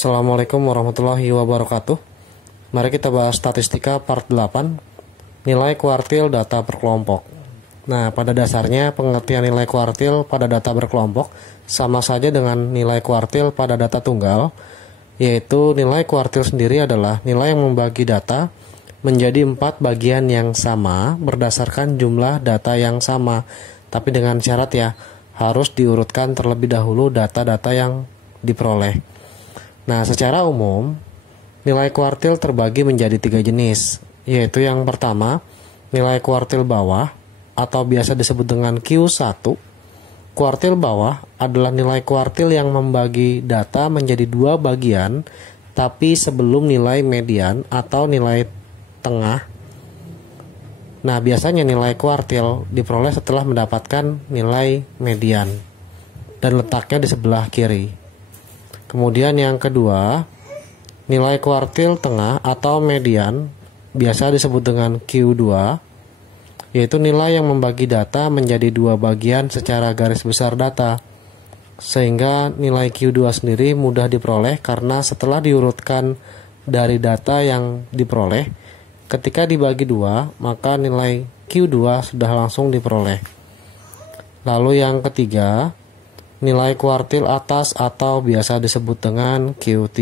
Assalamualaikum warahmatullahi wabarakatuh. Mari kita bahas statistika part 8, nilai kuartil data berkelompok. Nah, pada dasarnya pengertian nilai kuartil pada data berkelompok sama saja dengan nilai kuartil pada data tunggal, yaitu nilai kuartil sendiri adalah nilai yang membagi data menjadi 4 bagian yang sama berdasarkan jumlah data yang sama, tapi dengan syarat ya, harus diurutkan terlebih dahulu data-data yang diperoleh. Nah, secara umum, nilai kuartil terbagi menjadi 3 jenis, yaitu yang pertama, nilai kuartil bawah, atau biasa disebut dengan Q1. Kuartil bawah adalah nilai kuartil yang membagi data menjadi 2 bagian, tapi sebelum nilai median atau nilai tengah. Nah, biasanya nilai kuartil diperoleh setelah mendapatkan nilai median, dan letaknya di sebelah kiri. Kemudian yang kedua, nilai kuartil tengah atau median, biasa disebut dengan Q2, yaitu nilai yang membagi data menjadi 2 bagian secara garis besar data, sehingga nilai Q2 sendiri mudah diperoleh karena setelah diurutkan dari data yang diperoleh, ketika dibagi 2, maka nilai Q2 sudah langsung diperoleh. Lalu yang ketiga, nilai kuartil atas atau biasa disebut dengan Q3,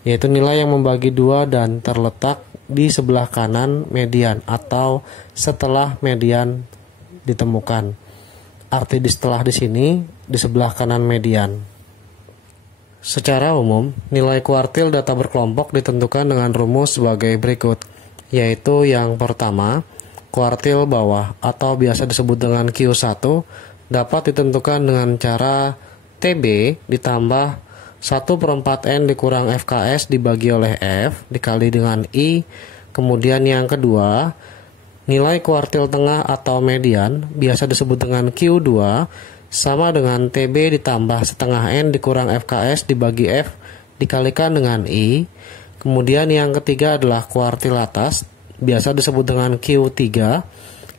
yaitu nilai yang membagi 2 dan terletak di sebelah kanan median atau setelah median ditemukan. Arti di setelah di sini di sebelah kanan median. Secara umum, nilai kuartil data berkelompok ditentukan dengan rumus sebagai berikut, yaitu yang pertama, kuartil bawah atau biasa disebut dengan Q1 dapat ditentukan dengan cara TB ditambah 1/4 N dikurang FKS dibagi oleh F dikali dengan I. Kemudian yang kedua, nilai kuartil tengah atau median biasa disebut dengan Q2 sama dengan TB ditambah setengah N dikurang FKS dibagi F dikalikan dengan I. Kemudian yang ketiga adalah kuartil atas biasa disebut dengan Q3.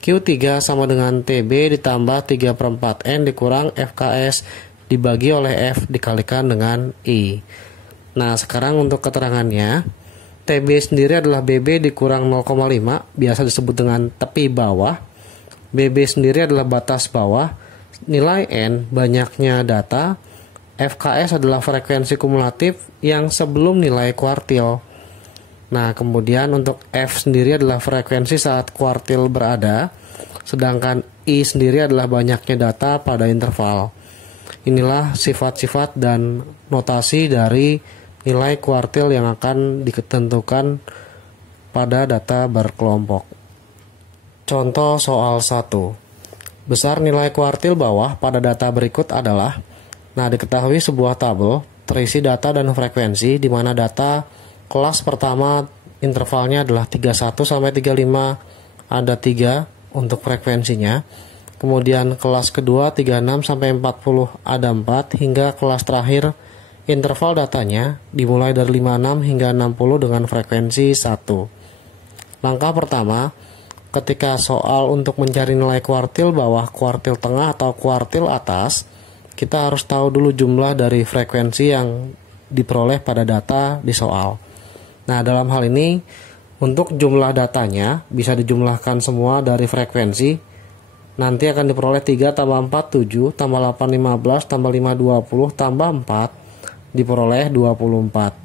Q3 sama dengan TB ditambah 3/4 N dikurang FKS dibagi oleh F dikalikan dengan I. Nah, sekarang untuk keterangannya, TB sendiri adalah BB dikurang 0,5, biasa disebut dengan tepi bawah. BB sendiri adalah batas bawah. Nilai N banyaknya data. FKS adalah frekuensi kumulatif yang sebelum nilai kuartil. Nah, kemudian untuk F sendiri adalah frekuensi saat kuartil berada, sedangkan I sendiri adalah banyaknya data pada interval. Inilah sifat-sifat dan notasi dari nilai kuartil yang akan ditentukan pada data berkelompok. Contoh soal 1. Besar nilai kuartil bawah pada data berikut adalah, nah, diketahui sebuah tabel terisi data dan frekuensi di mana data kelas pertama intervalnya adalah 31 sampai 35, ada 3 untuk frekuensinya. Kemudian kelas kedua 36 sampai 40 ada 4, hingga kelas terakhir interval datanya dimulai dari 56 hingga 60 dengan frekuensi 1. Langkah pertama, ketika soal untuk mencari nilai kuartil bawah, kuartil tengah atau kuartil atas, kita harus tahu dulu jumlah dari frekuensi yang diperoleh pada data di soal. Nah, dalam hal ini, untuk jumlah datanya bisa dijumlahkan semua dari frekuensi. Nanti akan diperoleh 3 tambah 4, 7, tambah 8, 15, tambah 5, 20, tambah 4, diperoleh 24.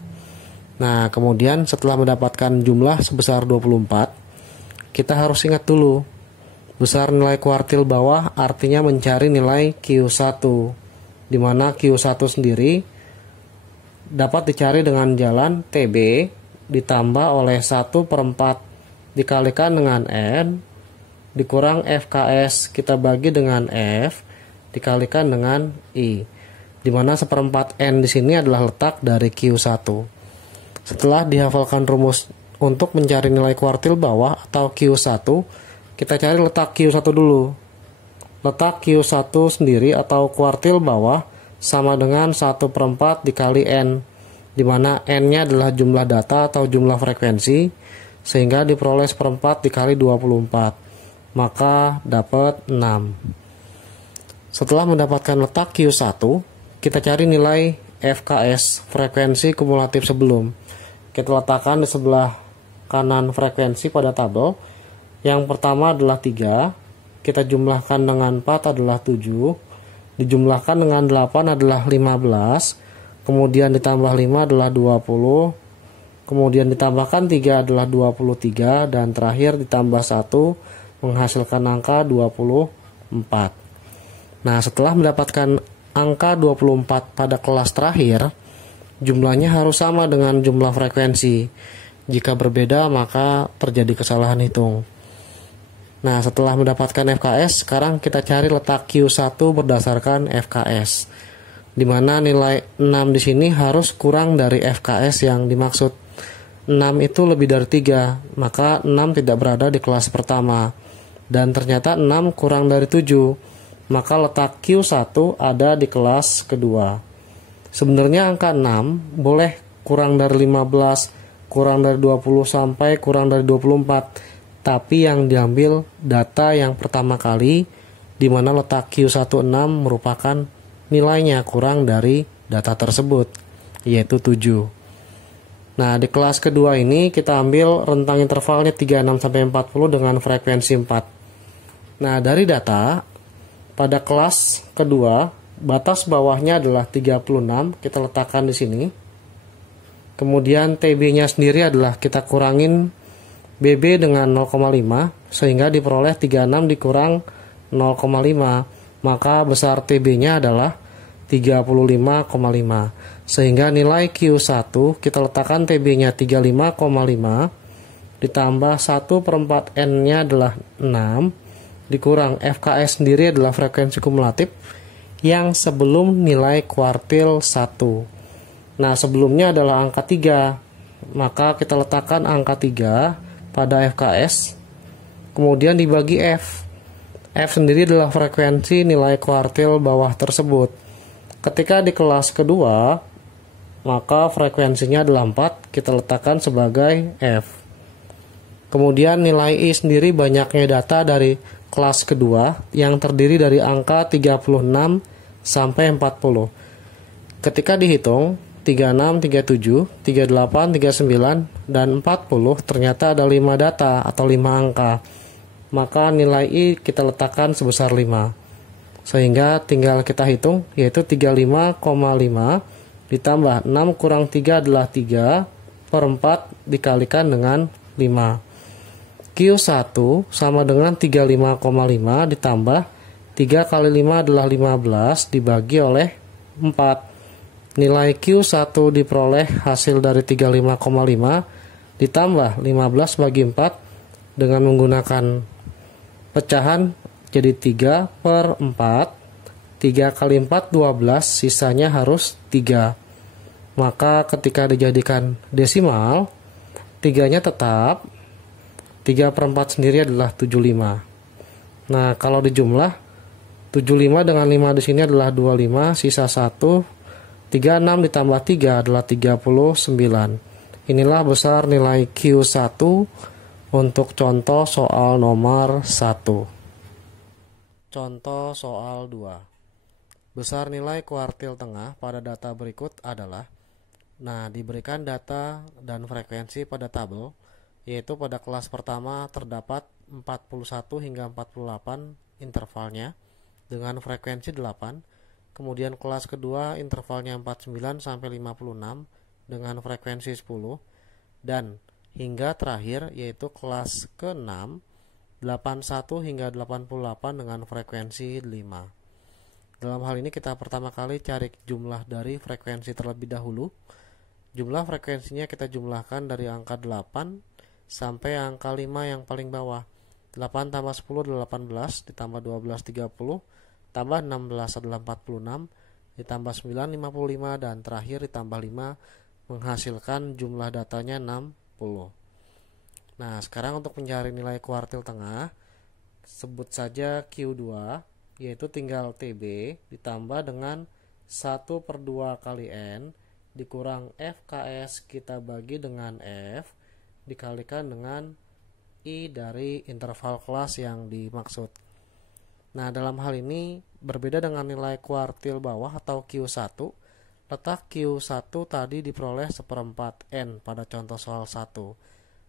Nah, kemudian setelah mendapatkan jumlah sebesar 24, kita harus ingat dulu, besar nilai kuartil bawah artinya mencari nilai Q1, di mana Q1 sendiri dapat dicari dengan jalan TB ditambah oleh 1/4 dikalikan dengan N dikurang FKS kita bagi dengan F dikalikan dengan I, di mana 1/4 N di sini adalah letak dari Q1. Setelah dihafalkan rumus untuk mencari nilai kuartil bawah atau Q1, kita cari letak Q1 dulu. Letak Q1 sendiri atau kuartil bawah sama dengan 1/4 dikali N, di mana N-nya adalah jumlah data atau jumlah frekuensi, sehingga diperoleh 1/4 dikali 24, maka dapat 6. Setelah mendapatkan letak Q1, kita cari nilai FKS, frekuensi kumulatif sebelum. Kita letakkan di sebelah kanan frekuensi pada tabel. Yang pertama adalah 3, kita jumlahkan dengan 4 adalah 7, dijumlahkan dengan 8 adalah 15, kemudian ditambah 5 adalah 20, kemudian ditambahkan 3 adalah 23, dan terakhir ditambah 1 menghasilkan angka 24. Nah, setelah mendapatkan angka 24 pada kelas terakhir, jumlahnya harus sama dengan jumlah frekuensi. Jika berbeda, maka terjadi kesalahan hitung. Nah, setelah mendapatkan FKS, sekarang kita cari letak Q1 berdasarkan FKS. Di mana nilai 6 di sini harus kurang dari FKS yang dimaksud. 6 itu lebih dari 3, maka 6 tidak berada di kelas pertama. Dan ternyata 6 kurang dari 7, maka letak Q1 ada di kelas kedua. Sebenarnya angka 6 boleh kurang dari 15, kurang dari 20, sampai kurang dari 24. Tapi yang diambil data yang pertama kali, di mana letak Q16 merupakan nilainya kurang dari data tersebut, yaitu 7. Nah, di kelas kedua ini kita ambil rentang intervalnya 36-40 dengan frekuensi 4. Nah, dari data, pada kelas kedua, batas bawahnya adalah 36, kita letakkan di sini. Kemudian TB-nya sendiri adalah kita kurangin BB dengan 0,5 sehingga diperoleh 36 dikurang 0,5, maka besar TB-nya adalah 35,5. Sehingga nilai Q1 kita letakkan TB-nya 35,5 ditambah 1/4 N-nya adalah 6 dikurang FKS sendiri adalah frekuensi kumulatif yang sebelum nilai kuartil 1. Nah, sebelumnya adalah angka 3, maka kita letakkan angka 3 pada FKS, kemudian dibagi F. F sendiri adalah frekuensi nilai kuartil bawah tersebut. Ketika di kelas kedua, maka frekuensinya adalah 4, kita letakkan sebagai F. Kemudian nilai I sendiri banyaknya data dari kelas kedua yang terdiri dari angka 36 sampai 40. Ketika dihitung, 36, 37, 38, 39, dan 40 ternyata ada 5 data atau 5 angka. Maka nilai I kita letakkan sebesar 5. Sehingga tinggal kita hitung, yaitu 35,5 ditambah 6 kurang 3 adalah 3/4 dikalikan dengan 5. Q1 sama dengan 35,5 ditambah 3 kali 5 adalah 15 dibagi oleh 4. Nilai Q1 diperoleh hasil dari 35,5 ditambah 15 bagi 4 dengan menggunakan pecahan jadi 3/4. 3 kali 4 12, sisanya harus 3. Maka ketika dijadikan desimal, 3-nya tetap, 3/4 sendiri adalah 75. Nah, kalau dijumlah 75 dengan 5 di sini adalah 25, sisa 1. 36 ditambah 3 adalah 39. Inilah besar nilai Q1 untuk contoh soal nomor 1. Contoh soal 2. Besar nilai kuartil tengah pada data berikut adalah, nah, diberikan data dan frekuensi pada tabel, yaitu pada kelas pertama terdapat 41 hingga 48 intervalnya dengan frekuensi 8. Kemudian kelas kedua intervalnya 49 sampai 56 dengan frekuensi 10, dan hingga terakhir yaitu kelas ke-6 81 hingga 88 dengan frekuensi 5. Dalam hal ini kita pertama kali cari jumlah dari frekuensi terlebih dahulu. Jumlah frekuensinya kita jumlahkan dari angka 8 sampai angka 5 yang paling bawah. 8 tambah 10 adalah 18, ditambah 12 30, tambah 16 adalah 46, ditambah 9 55, dan terakhir ditambah 5 menghasilkan jumlah datanya 60. Nah, sekarang untuk mencari nilai kuartil tengah, sebut saja Q2, yaitu tinggal TB ditambah dengan 1/2 kali N dikurang FKS kita bagi dengan F dikalikan dengan I dari interval kelas yang dimaksud. Nah, dalam hal ini berbeda dengan nilai kuartil bawah atau Q1. letak Q1 tadi diperoleh seperempat N pada contoh soal 1.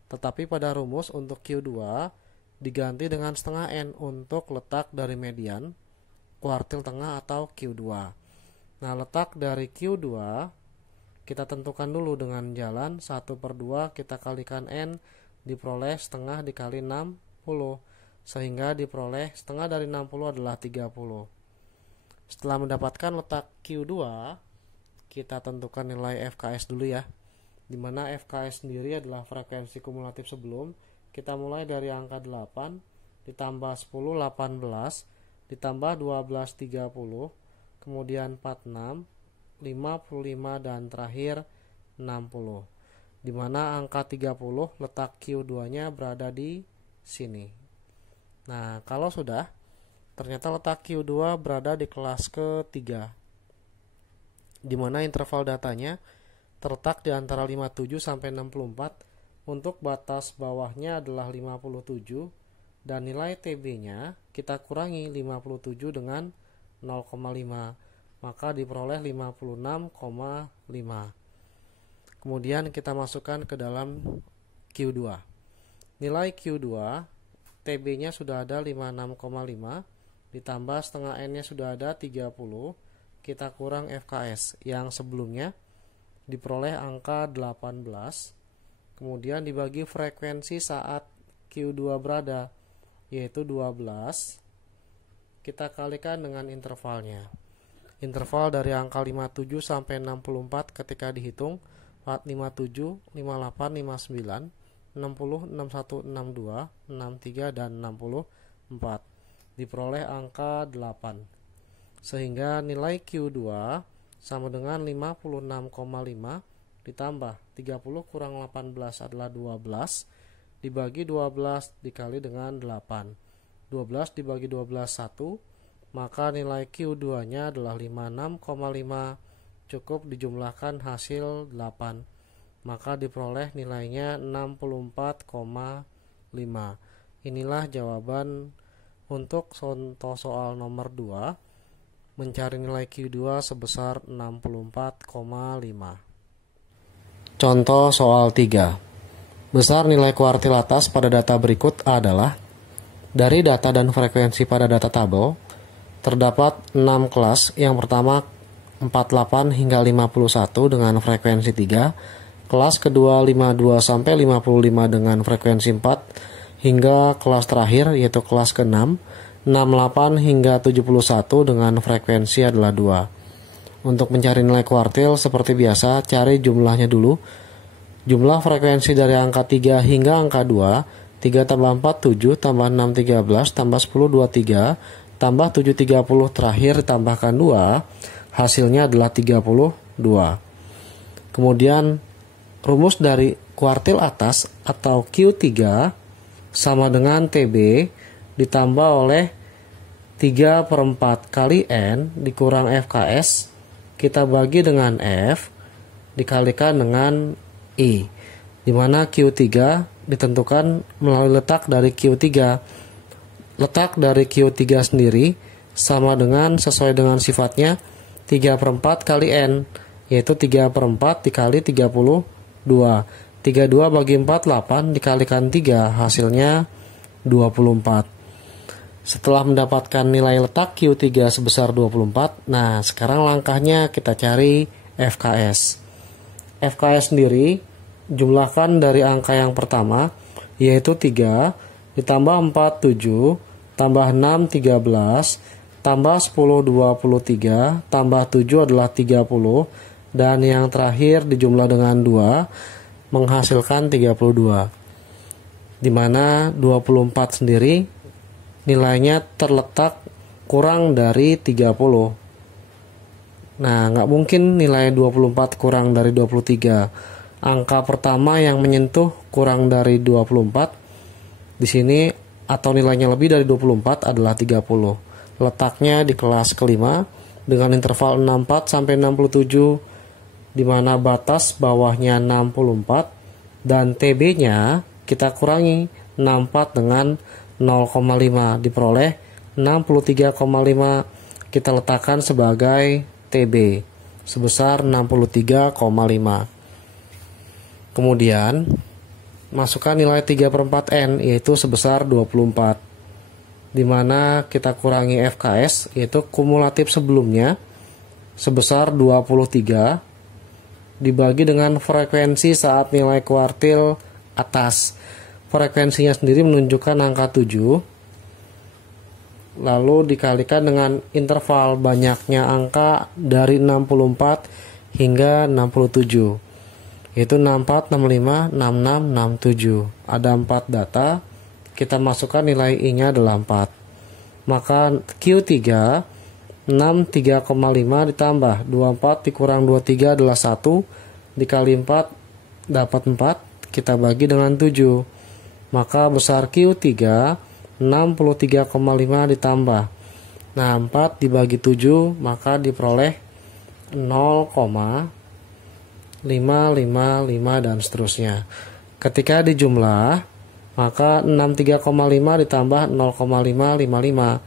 Tetapi pada rumus untuk Q2 diganti dengan setengah N untuk letak dari median, kuartil tengah atau Q2. Nah, letak dari Q2 kita tentukan dulu dengan jalan 1/2 kita kalikan N, diperoleh setengah dikali 60, sehingga diperoleh setengah dari 60 adalah 30. Setelah mendapatkan letak Q2, kita tentukan nilai FKS dulu ya, dimana FKS sendiri adalah frekuensi kumulatif sebelum. Kita mulai dari angka 8 ditambah 10 18 ditambah 12 30, kemudian 46 55 dan terakhir 60, dimana angka 30 letak Q2 nya berada di sini. Nah, kalau sudah, ternyata letak Q2 berada di kelas ketiga, dimana interval datanya terletak di antara 57 sampai 64. Untuk batas bawahnya adalah 57 dan nilai TB-nya kita kurangi 57 dengan 0,5, maka diperoleh 56,5. Kemudian kita masukkan ke dalam Q2. Nilai Q2 TB-nya sudah ada 56,5 ditambah setengah N-nya sudah ada 30, kita kurang FKS yang sebelumnya diperoleh angka 18, kemudian dibagi frekuensi saat Q2 berada, yaitu 12, kita kalikan dengan intervalnya. Interval dari angka 57 sampai 64 ketika dihitung 57, 58, 59, 60, 61, 62, 63 dan 64, diperoleh angka 8, sehingga nilai Q2 sama dengan 56,5 ditambah 30 kurang 18 adalah 12, dibagi 12 dikali dengan 8, 12 dibagi 12 1, maka nilai Q2 nya adalah 56,5, cukup dijumlahkan hasil 8, maka diperoleh nilainya 64,5. Inilah jawaban untuk contoh soal nomor 2, mencari nilai Q2 sebesar 64,5. Contoh soal 3. Besar nilai kuartil atas pada data berikut adalah: dari data dan frekuensi pada data tabel, terdapat 6 kelas. Yang pertama 48 hingga 51 dengan frekuensi 3, kelas kedua 52 sampai 55 dengan frekuensi 4, hingga kelas terakhir yaitu kelas ke-6 68 hingga 71 dengan frekuensi adalah 2. Untuk mencari nilai kuartil seperti biasa, cari jumlahnya dulu. Jumlah frekuensi dari angka 3 hingga angka 2, 3 tambah 4 7, tambah 6 13, tambah 10 23, tambah 7 30, terakhir ditambahkan 2, hasilnya adalah 32. Kemudian rumus dari kuartil atas atau Q3 sama dengan TB ditambah oleh 3/4 kali N dikurang FKS, kita bagi dengan F dikalikan dengan I, dimana Q3 ditentukan melalui letak dari Q3. Letak dari Q3 sendiri sama dengan, sesuai dengan sifatnya, 3/4 kali N, yaitu 3/4 dikali 32. 32 bagi 4 8, dikalikan 3, hasilnya 24. Setelah mendapatkan nilai letak Q3 sebesar 24, nah sekarang langkahnya kita cari FKS. FKS sendiri jumlahkan dari angka yang pertama, yaitu 3, ditambah 4 7, tambah 6 13, tambah 10 23, tambah 7 adalah 30, dan yang terakhir dijumlah dengan 2, menghasilkan 32. Dimana 24 sendiri nilainya terletak kurang dari 30. Nah, nggak mungkin nilai 24 kurang dari 23. Angka pertama yang menyentuh kurang dari 24 di sini, atau nilainya lebih dari 24, adalah 30. Letaknya di kelas kelima dengan interval 64 sampai 67, di mana batas bawahnya 64 dan TB-nya kita kurangi 64 dengan 0,5, diperoleh 63,5, kita letakkan sebagai TB. sebesar 63,5. Kemudian masukkan nilai 3/4 N yaitu sebesar 24, dimana kita kurangi FKS yaitu kumulatif sebelumnya sebesar 23 dibagi dengan frekuensi saat nilai kuartil atas. Frekuensinya sendiri menunjukkan angka 7, lalu dikalikan dengan interval banyaknya angka dari 64 hingga 67, yaitu 64, 65, 66, 67. Ada 4 data, kita masukkan nilai I-nya adalah 4. Maka Q3 63,5 ditambah 24 dikurang 23 adalah 1, dikali 4 dapat 4, kita bagi dengan 7. Maka besar Q3 63,5 ditambah. Nah, 4 dibagi 7 maka diperoleh 0,555 dan seterusnya. Ketika dijumlah, maka 63,5 ditambah 0,555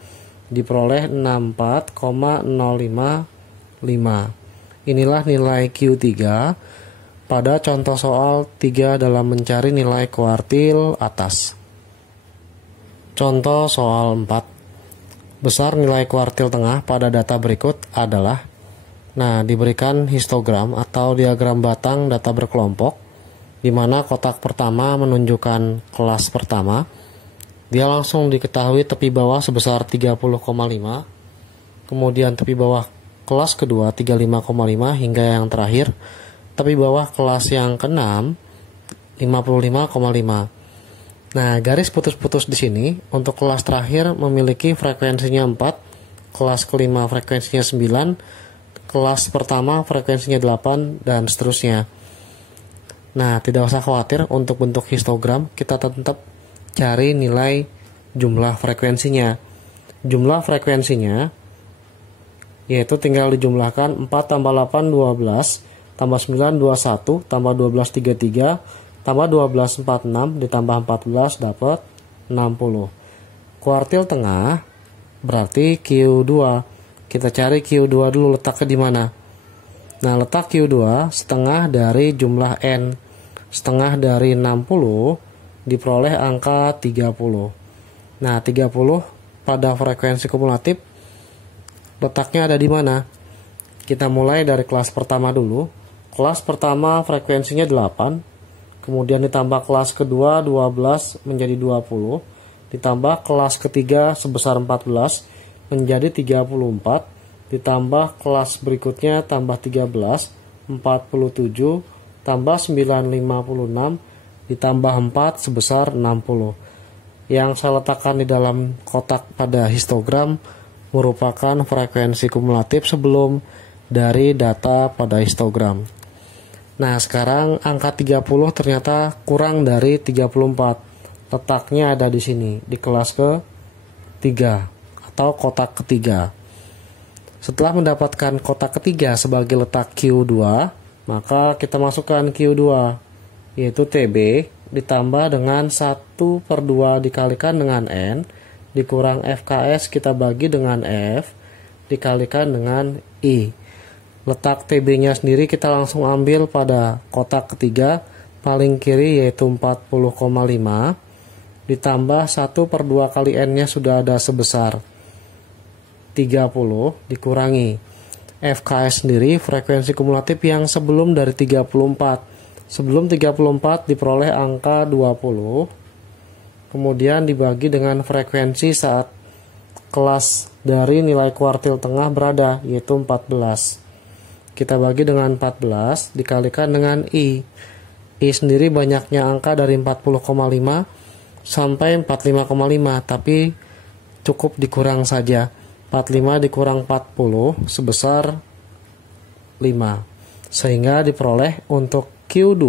diperoleh 64,055. Inilah nilai Q3 pada contoh soal 3 dalam mencari nilai kuartil atas. Contoh soal 4. Besar nilai kuartil tengah pada data berikut adalah, nah, diberikan histogram atau diagram batang data berkelompok, di mana kotak pertama menunjukkan kelas pertama. Dia langsung diketahui tepi bawah sebesar 30,5, kemudian tepi bawah kelas kedua 35,5 hingga yang terakhir tepi bawah kelas yang ke-6 55,5. Nah, garis putus-putus di sini untuk kelas terakhir memiliki frekuensinya 4, kelas kelima frekuensinya 9, kelas pertama frekuensinya 8, dan seterusnya. Nah, tidak usah khawatir untuk bentuk histogram, kita tetap cari nilai jumlah frekuensinya. Jumlah frekuensinya yaitu tinggal dijumlahkan 4 tambah 8 12, tambah 9 21, tambah 12 33, tambah 12 46, ditambah 14 dapat 60. Kuartil tengah berarti Q2. Kita cari Q2 dulu, letaknya di mana? Nah, letak Q2 setengah dari jumlah N. Setengah dari 60 diperoleh angka 30. Nah, 30 pada frekuensi kumulatif letaknya ada di mana? Kita mulai dari kelas pertama dulu. Kelas pertama frekuensinya 8, kemudian ditambah kelas kedua 12 menjadi 20, ditambah kelas ketiga sebesar 14 menjadi 34, ditambah kelas berikutnya tambah 13 47, tambah 956, ditambah 4 sebesar 60. Yang saya letakkan di dalam kotak pada histogram merupakan frekuensi kumulatif sebelum dari data pada histogram. Nah, sekarang angka 30 ternyata kurang dari 34. Letaknya ada di sini, di kelas ke-3 atau kotak ketiga. Setelah mendapatkan kotak ketiga sebagai letak Q2, maka kita masukkan Q2, yaitu TB, ditambah dengan 1/2 dikalikan dengan N, dikurang FKS kita bagi dengan F, dikalikan dengan I. Letak TB-nya sendiri kita langsung ambil pada kotak ketiga, paling kiri yaitu 40,5, ditambah 1/2 kali N-nya sudah ada sebesar 30, dikurangi FKS sendiri frekuensi kumulatif yang sebelum dari 34. Sebelum 34 diperoleh angka 20, kemudian dibagi dengan frekuensi saat kelas dari nilai kuartil tengah berada, yaitu 14. Kita bagi dengan 14 dikalikan dengan I. I sendiri banyaknya angka dari 40,5 sampai 45,5, tapi cukup dikurang saja. 45 dikurang 40 sebesar 5. Sehingga diperoleh untuk Q2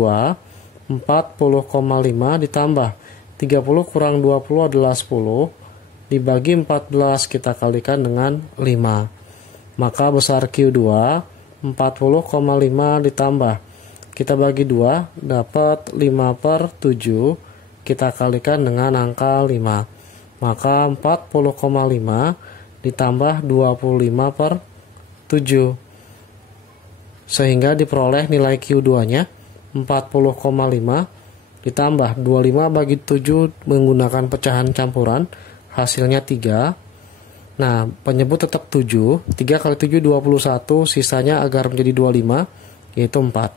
40,5 ditambah 30 kurang 20 adalah 10, dibagi 14 kita kalikan dengan 5. Maka besar Q2 40,5 ditambah kita bagi 2 dapat 5/7, kita kalikan dengan angka 5. Maka 40,5 ditambah 25/7. sehingga diperoleh nilai Q2-nya 40,5 ditambah 25 bagi 7 menggunakan pecahan campuran, hasilnya 3. Nah, penyebut tetap 7. 3 kali 7 21, sisanya agar menjadi 25 yaitu 4.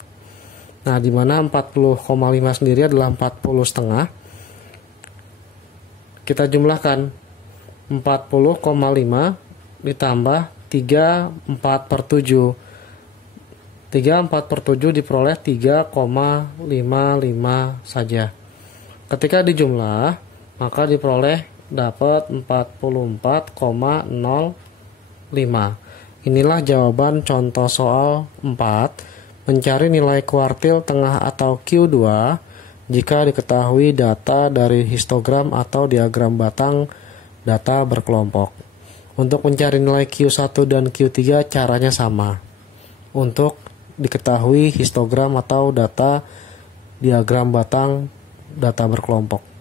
Nah, di mana 40,5 sendiri adalah 40 setengah. Kita jumlahkan 40,5 ditambah 3 4 per 7. 3 4 per 7 diperoleh 3,55 saja. Ketika dijumlah, maka diperoleh dapat 44,05. Inilah jawaban contoh soal 4. Mencari nilai kuartil tengah atau Q2 jika diketahui data dari histogram atau diagram batang data berkelompok. Untuk mencari nilai Q1 dan Q3 caranya sama. Untuk diketahui histogram atau data diagram batang data berkelompok.